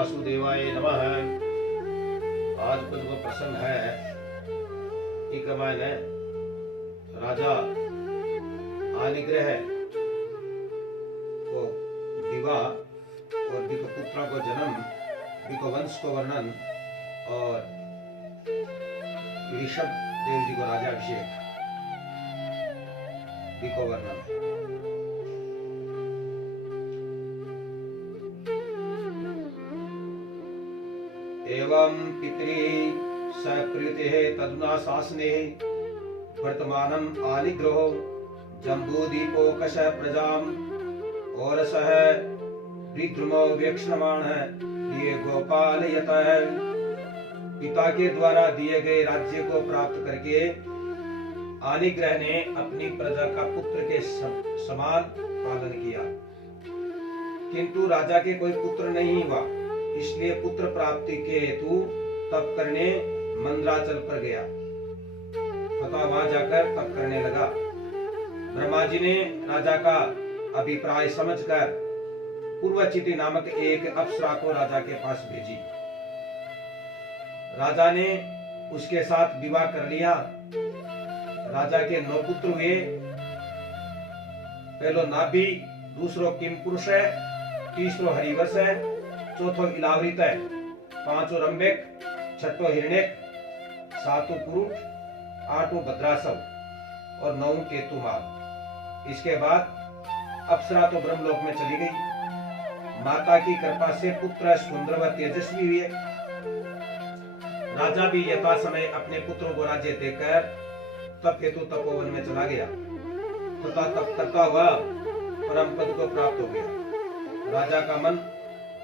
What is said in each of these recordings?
वासुदेवाय नमः। आज कुछ वो प्रसंग है कि मैंने राजा आनिग्रह को विवाह और विपुत्र को जन्म, विवंश को वर्णन और ऋषभ देव जी को राजाभिषेक विको वर्णन। एवं पितरी सकृतिः तदुना शासने वर्तमानम् आनिग्रहो जम्बूदीपोकश प्रजाम और सह विद्रुमो वीक्षणमाणः ये गोपाल यतः। पिता के द्वारा दिए गए राज्य को प्राप्त करके आनिग्रह ने अपनी प्रजा का पुत्र के समान पालन किया, किंतु राजा के कोई पुत्र नहीं हुआ। इसलिए पुत्र प्राप्ति के हेतु तप करने मंदराचल पर गया तथा वहां जाकर तप करने लगा। ब्रह्मा जी ने राजा का अभिप्राय समझकर पूर्वचिति नामक एक अप्सरा को राजा के पास भेजी। राजा ने उसके साथ विवाह कर लिया। राजा के 9 पुत्र हुए। पहलो नाभि, दूसरो किमपुरुष है, तीसरो हरिवश है, चौथो इलावृत है, पांचो रंबेक, छठो हिरण्यक, सातों पुरुष, आठों भद्रासव और 9 केतुमाल। इसके बाद अप्सरा तो ब्रह्मलोक में चली गई। माता की कृपा से पुत्र सुंदर व तेजस्वी हुए। राजा भी यथा समय अपने पुत्रों को राज्य देकर तप हेतु तपोवन में चला गया तथा तप करता हुआ परम पद को प्राप्त हो गया। राजा का मन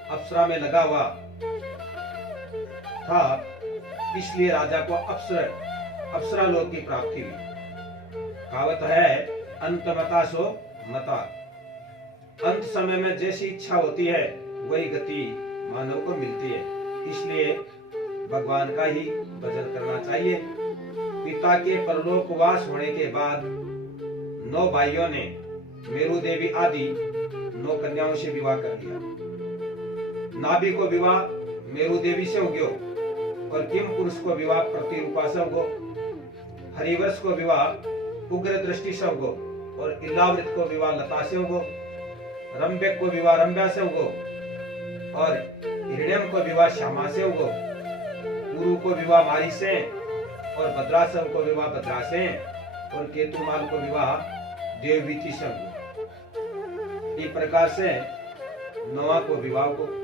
अप्सरा में लगा हुआ था, इसलिए राजा को अप्सरा लोक की प्राप्ति हुई। कहावत है अंतमता सो मता। अंत समय में जैसी इच्छा होती है वही गति मानव को मिलती है। इसलिए भगवान का ही भजन करना चाहिए। पिता के परलोकवास होने के बाद 9 भाइयों ने मेरु देवी आदि 9 कन्याओं से विवाह कर लिया। नाभि को विवाह मेरु देवी से हो गयो और किम पुरुष को विवाह प्रतिरूपा से हो। हरिवर्ष को विवाह उग्र दृष्टि से हो और इलावृत को विवाह लता से हो। रंबेक को विवाह रंब्या से हो और हिरण्यम को विवाह श्यामा से हो। गुरु को विवाह मारी से और भद्रासव को विवाह भद्रा से और केतुमाल को विवाह देववीति से हो। इस प्रकार से 9 को विवाह को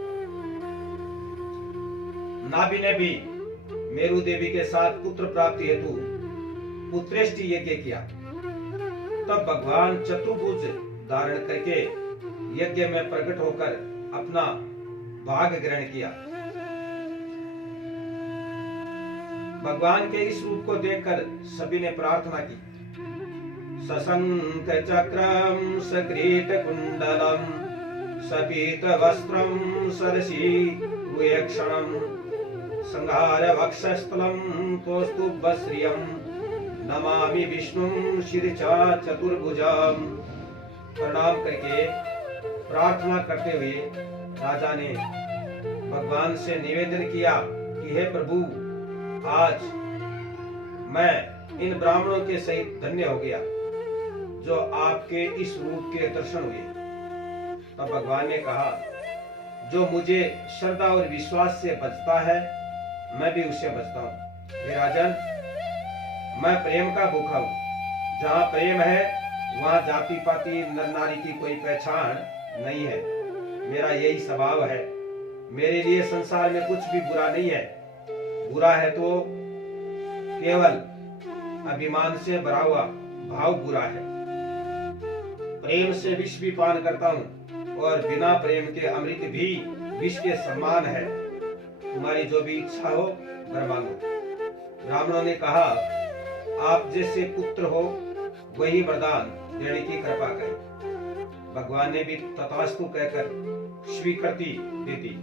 नाभि ने भी मेरु देवी के साथ पुत्र प्राप्ति हेतु पुत्रेष्टि यज्ञ किया। तब भगवान चतुर्भुज धारण करके यज्ञ में प्रकट होकर अपना भाग ग्रहण किया। भगवान के इस रूप को देखकर सभी ने प्रार्थना की। सशंख चक्रम सकृत कुंडलम सपीत वस्त्रम सरसी रुयक्षणम संहार वक्षस्थलम कौस्तुभश्रियम नमामि विष्णुं शिरसा चतुर्भुजम। प्रणाम करके प्रार्थना करते हुए राजा ने भगवान से निवेदन किया कि हे प्रभु, आज मैं इन ब्राह्मणों के सहित धन्य हो गया जो आपके इस रूप के दर्शन हुए। तब भगवान ने कहा, जो मुझे श्रद्धा और विश्वास से बचता है मैं भी उससे बचता हूँ। हे राजन, मैं प्रेम का भूखा हूँ। जहाँ प्रेम है वहाँ जाति पाति नर नारी की कोई पहचान नहीं है। मेरा यही स्वभाव है। मेरे लिए संसार में कुछ भी बुरा नहीं है। बुरा है तो केवल अभिमान से भरा हुआ भाव बुरा है। प्रेम से विष भी पान करता हूँ और बिना प्रेम के अमृत भी विष के समान है। तुम्हारी जो भी इच्छा हो वर मांगो। ब्राह्मणों ने कहा, आप जैसे पुत्र हो वही वरदान देने की कृपा करें। भगवान ने भी तथास्तु कहकर स्वीकृति दी थी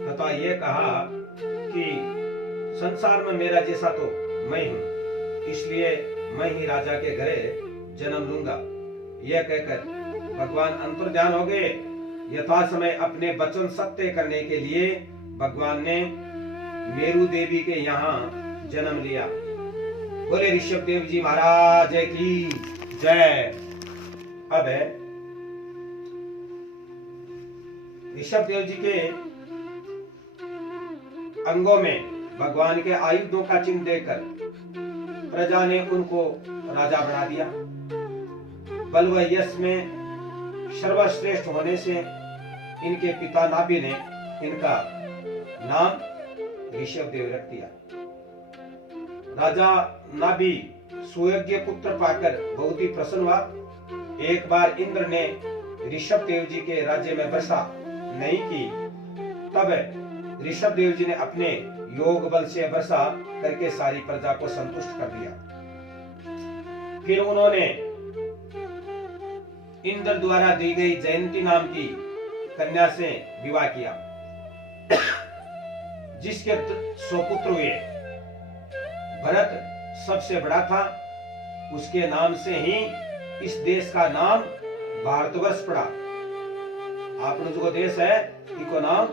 तथा ये कहा कि संसार में मेरा जैसा तो मैं हूँ, इसलिए मैं ही राजा के घरे जन्म लूंगा। यह कहकर भगवान अंतर्ध्यान हो गए यथा समय अपने वचन सत्य करने के लिए भगवान ने मेरू देवी के यहाँ जन्म लिया। बोले ऋषभ देव जी महाराज की जय। अब ऋषभ देव जी के अंगों में भगवान के आयुधों का चिन्ह देकर प्रजा ने उनको राजा बना दिया। बल व यश में सर्वश्रेष्ठ होने से इनके पिता नाभि ने इनका नाम ऋषभ देव रख दिया। राजा नाभि सुयोग्य पुत्र पाकर बहुत ही प्रसन्न हुआ। एक बार इंद्र ने ऋषभ देव जी के राज्य में वर्षा नहीं की, तब ऋषभ देव जी ने अपने योग बल से वर्षा करके सारी प्रजा को संतुष्ट कर दिया। फिर उन्होंने इंद्र द्वारा दी गई जयंती नाम की कन्या से विवाह किया, जिसके 100 पुत्र हुए। भरत सबसे बड़ा था, उसके नाम से ही इस देश का नाम भारतवर्ष पड़ा। अपना जो देश है इको नाम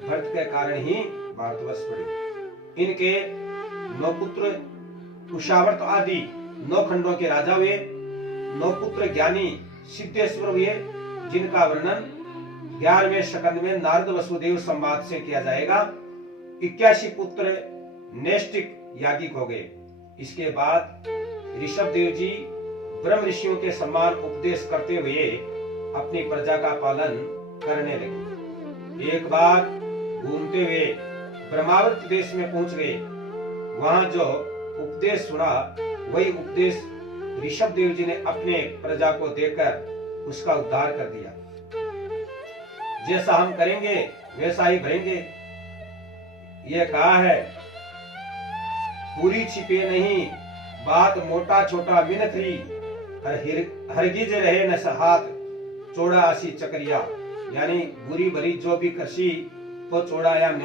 भरत के कारण ही भारतवर्ष पड़े। इनके 9 पुत्र कुशावर्त आदि 9 खंडों के राजा हुए। 9 पुत्र ज्ञानी सिद्धेश्वर हुए, जिनका वर्णन 11वें स्कंद में नारद वसुदेव संवाद से किया जाएगा। 81 पुत्र नैष्ठिक याज्ञिक हो गए। इसके बाद ऋषभ देव जी ब्रह्म ऋषियों के समान उपदेश करते हुए अपनी प्रजा का पालन करने लगे। एक बार घूमते हुए ब्रह्मावर्त देश में पहुंच गए। वहां जो उपदेश सुना वही उपदेश ऋषभ देव जी ने अपने प्रजा को देकर उसका उद्धार कर दिया। जैसा हम करेंगे वैसा ही भरेंगे, ये कहा है। पूरी छिपे नहीं बात मोटा छोटा मिनथरी, हरगिज रहे न हाथ चौड़ा आसी चक्रिया। यानी बुरी भरी जो भी कृषि तो चौड़ा या न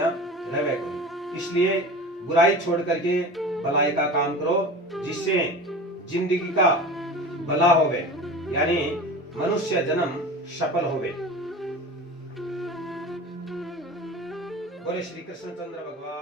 रहे को। इसलिए बुराई छोड़ करके भलाई का काम करो, जिससे जिंदगी का भला होवे, यानी मनुष्य जन्म सफल होवे। बोले श्री कृष्ण चंद्र भगवान।